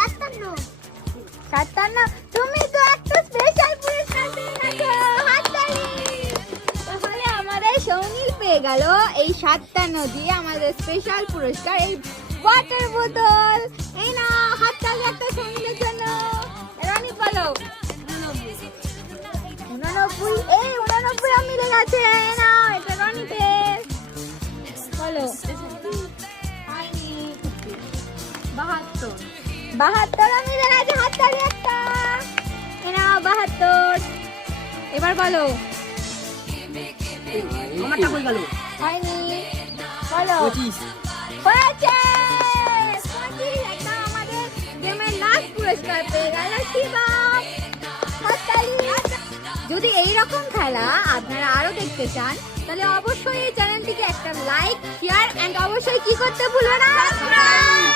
57। তুমি তো একটা স্পেশাল পুরস্কার পেয়ে গেছো, হাততালি। তাহলে আমাদের সৌনীল পেয়ে গেল এই 57 দিয়ে আমাদের স্পেশাল পুরস্কার, এই ওয়াটার বোতল। এই না, হাততালি একটা সৌনীলের জন্য। রানী বলো 89। এই 89 মিলে গেছে। এই না, এটা রানীতে। বলো 72 মিলে গেছে, হাততালি একটা। এই না 72। এবার বলো আমারটা কই গেল? হয়নি, বলো 25। 25। একটা আমাদের গেমের লাস্ট পুরস্কার পেয়ে গেল শিবম, হাততালি। যদি এইরকম খেলা আপনারা আরো দেখতে চান তাহলে অবশ্যই এই চ্যানেলটিকে একটা লাইক, শেয়ার এন্ড অবশ্যই কি করতে ভুলবেন না, সাবস্ক্রাইব।